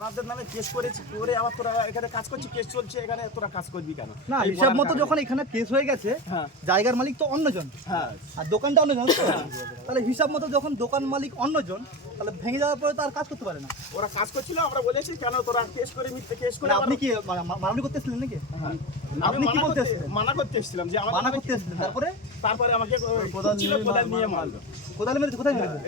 আমাদের নামে কেস করেছি করে আবার তোরা এখানে কাজ করছি কেস চলছে এখানে তোরা কাজ করবি কেন? না হিসাব মতো যখন এখানে কেস হয়ে গেছে হ্যাঁ। জায়গার মালিক তো অন্যজন। হ্যাঁ। আর দোকানটা অন্যজন তাহলে হিসাব মতো যখন দোকান মালিক অন্যজন তাহলে ভেঙে যাওয়ার পরে তো আর কাজ করতে পারে না। ওরা কাজ করছিল আমরা বলেছি কেন তোরা কেস করে মিথ্যে কেস করে আপনি কি মারামারি নাকি। আপনি কি মানা মানা করতে এসেছিলাম যে মানা নামে করতে এসেছিলেন। তারপরে? তারপরে আমাকে নিয়ে কোদাল নিয়ে মারলো। কোদালে মেরেছে কোথায় মেরেছে?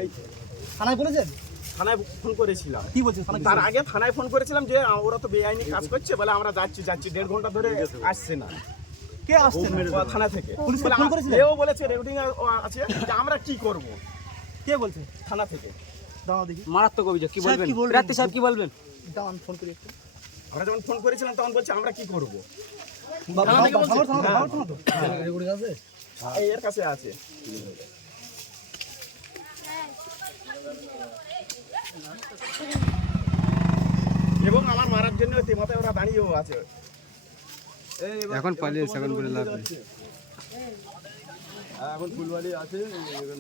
থানায় বলেছেন? থানায় ফোন করেছিলাম। কি বলছে থানায় তার আগে থানায় ফোন করেছিলাম যে ওরা তো বেআইনি কাজ করছে বলে আমরা যাচ্ছি যাচ্ছি দেড় ঘণ্টা ধরে আসছে না। কে আসছেন থানা থেকে। পুলিশকে বলে, ফোন আ- এও বলেছে রেকর্ডিং আছে যে আমরা কি করব? কে বলছে? থানা থেকে। দাঁড়াও দেখি। মারাত্মক অভিযোগ কি বলবেন? কি বলবেন? সাহেব কি বলবেন? দাঁড়ান ফোন করি একটু। আমরা যখন ফোন করেছিলাম তখন বলছে আমরা কি করব? বাবা থানা থানা এর কাছে আছে। এবং আমার মারার জন্য তেমাতে ওরা দাঁড়িয়েও আছে। এখন পালিয়েছে এখন বলে লাভ নেই। হ্যাঁ, এখন ফুলবাড়ি আছে এখন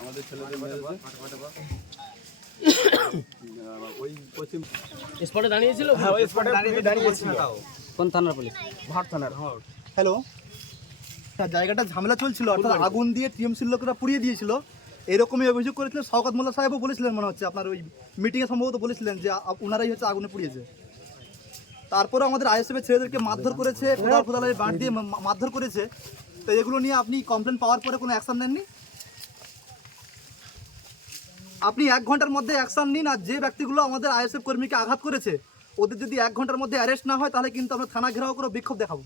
আমাদের ছেলেদের মেরেছে ওই পশ্চিম স্পটে দাঁড়িয়েছিল? হ্যাঁ ওই স্পটে দাঁড়িয়েছিল। কোন থানার পুলিশ? ভাট থানার হ্যালো? জায়গাটা ঝামেলা চলছিল অর্থাৎ আগুন দিয়ে টিএমসির লোকেরা পুড়িয়ে দিয়েছিল। এরকমই অভিযোগ করেছিলেন, শওকত মোল্লা সাহেবও বলেছিলেন মনে হচ্ছে, আপনার ওই মিটিংয়ে সম্ভবত বলেছিলেন যে ওনারাই হচ্ছে আগুনে পুড়িয়েছে। তারপরে আমাদের আইএসএফের ছেলেদেরকে মারধর করেছে কোদাল ফোদালের বাঁট দিয়ে মারধর করেছে। তো এগুলো নিয়ে আপনি কমপ্লেন পাওয়ার পরে কোনো অ্যাকশন নেননি? আপনি এক ঘণ্টার মধ্যে অ্যাকশান নিন আর যে ব্যক্তিগুলো আমাদের আইএসএফ কর্মীকে আঘাত করেছে, ওদের যদি এক ঘণ্টার মধ্যে অ্যারেস্ট না হয়, তাহলে কিন্তু আমরা থানা ঘেরাও করে বিক্ষোভ দেখাবো।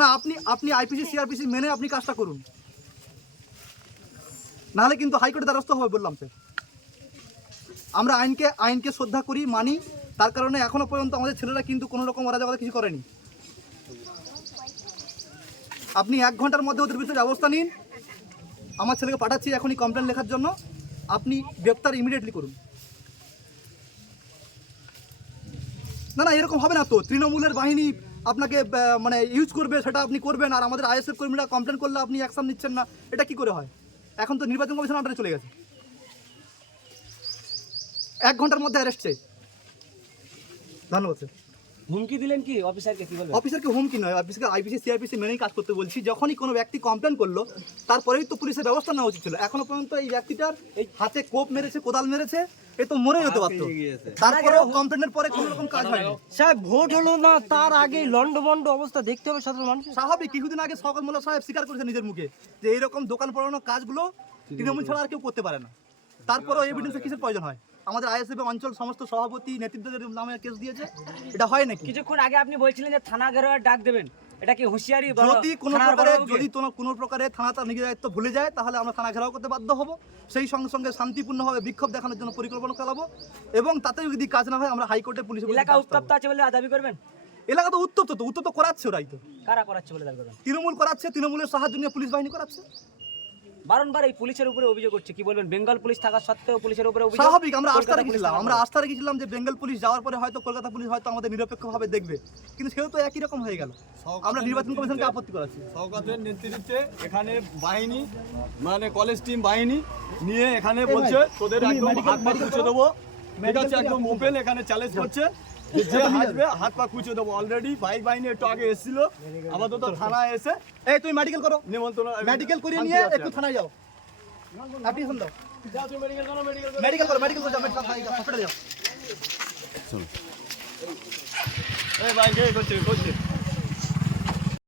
না, আপনি আপনি আইপিসি সিআরপিসি মেনে আপনি কাজটা করুন। নাহলে কিন্তু হাইকোর্টে দ্বারস্থ হবে বললাম, স্যার। আমরা আইনকে আইনকে শ্রদ্ধা করি, মানি, তার কারণে এখনও পর্যন্ত আমাদের ছেলেরা কিন্তু কোনো রকম অরাজকতা কিছু করেনি। আপনি এক ঘণ্টার মধ্যে ওদের বিরুদ্ধে ব্যবস্থা নিন। আমার ছেলেকে পাঠাচ্ছি এখনই কমপ্লেন লেখার জন্য। আপনি গ্রেপ্তার ইমিডিয়েটলি করুন। না না, এরকম হবে না তো। তৃণমূলের বাহিনী আপনাকে মানে ইউজ করবে, সেটা আপনি করবেন, আর আমাদের আইএসএফ কর্মীরা কমপ্লেন করলে আপনি অ্যাকশন নিচ্ছেন না। এটা কি করে হয়? এখন তো নির্বাচন কমিশন আন্ডারে চলে গেছে। এক ঘণ্টার মধ্যে অ্যারেস্ট চাই। ধন্যবাদ স্যার হুমকি দিলেন কি অফিসারকে কি বলবেন? অফিসারকে হুমকি নয় অফিসকে আইপিসি সিআইপিসি মেনেই কাজ করতে বলছি। যখনই কোনো ব্যক্তি কমপ্লেন করল তারপরেই তো পুলিশের ব্যবস্থা নেওয়া উচিত ছিল। এখনও পর্যন্ত এই ব্যক্তিটার এই হাতে কোপ মেরেছে কোদাল মেরেছে এ তো মরে যেতে পারতো। তারপরেও কমপ্লেনের পরে কোনো রকম কাজ হয়নি। সাহেব ভোট হলো না তার আগে লন্ডভন্ড অবস্থা দেখতে হবে সাধারণ মানুষ স্বাভাবিক কিছুদিন আগে সকল মোল্লা সাহেব স্বীকার করেছে নিজের মুখে যে এইরকম দোকান পড়ানোর কাজগুলো তৃণমূল ছাড়া আর কেউ করতে পারে না। তারপরেও এভিডেন্সের কিসের প্রয়োজন হয়? আমাদের আইএসএফ অঞ্চল সমস্ত সভাপতি নেতৃত্বদের নামে কেস দিয়েছে। এটা হয় নাকি? কিছুক্ষণ আগে আপনি বলছিলেন যে থানা ঘেরাওয়ের ডাক দেবেন। এটা কি হুঁশিয়ারি যদি কোনো প্রকারে যদি কোনো কোনো প্রকারে থানা তার নিজের দায়িত্ব ভুলে যায় তাহলে আমরা থানা ঘেরাও করতে বাধ্য হব। সেই সঙ্গে সঙ্গে শান্তিপূর্ণভাবে বিক্ষোভ দেখানোর জন্য পরিকল্পনা চালাবো। এবং তাতে যদি কাজ না হয় আমরা হাইকোর্টে বিরুদ্ধে এলাকা উত্তপ্ত আছে বলে দাবি করবেন? এলাকা তো উত্তপ্ত তো উত্তপ্ত করাচ্ছে ওরাই তো। কারা করাচ্ছে বলে দাবি করবেন? তৃণমূল করাচ্ছে তৃণমূলের সাহায্য নিয়ে পুলিশ বাহিনী করাচ্ছে। বারংবার এই পুলিশের উপরে অভিযোগ করছে। কি বলবেন? বেঙ্গল পুলিশ থাকা সত্ত্বেও পুলিশের উপরে অভিযোগ? স্বাভাবিক আমরা আস্থা রেখেছিলাম আমরা আস্থা রেখেছিলাম যে বেঙ্গল পুলিশ যাওয়ার পরে হয়তো কলকাতা পুলিশ হয়তো আমাদের নিরপেক্ষভাবে দেখবে। কিন্তু সেও তো একই রকম হয়ে গেল। আমরা নির্বাচন কমিশনকে আপত্তি করাচ্ছি। সৌকাতের নেতৃত্বে এখানে বাহিনী মানে কলেজ টিম বাহিনী নিয়ে এখানে বলছে তোদের একদম হাত পা দেবো। ঠিক আছে একদম ওপেন এখানে চ্যালেঞ্জ করছে। যে হাসবে হাত পা কুচে দেবো অলরেডি বাইক বাহিনী একটু আগে এসেছিল। আপাতত থানায় এসে এই তুমি মেডিকেল করো। নিমন্ত্রণ। মেডিকেল করিয়ে নিয়ে একটু থানায় যাও। অ্যাপ্লিকেশন দাও। মেডিকেল করো মেডিকেল করো। মেডিকেল যাও এই করছে করছে?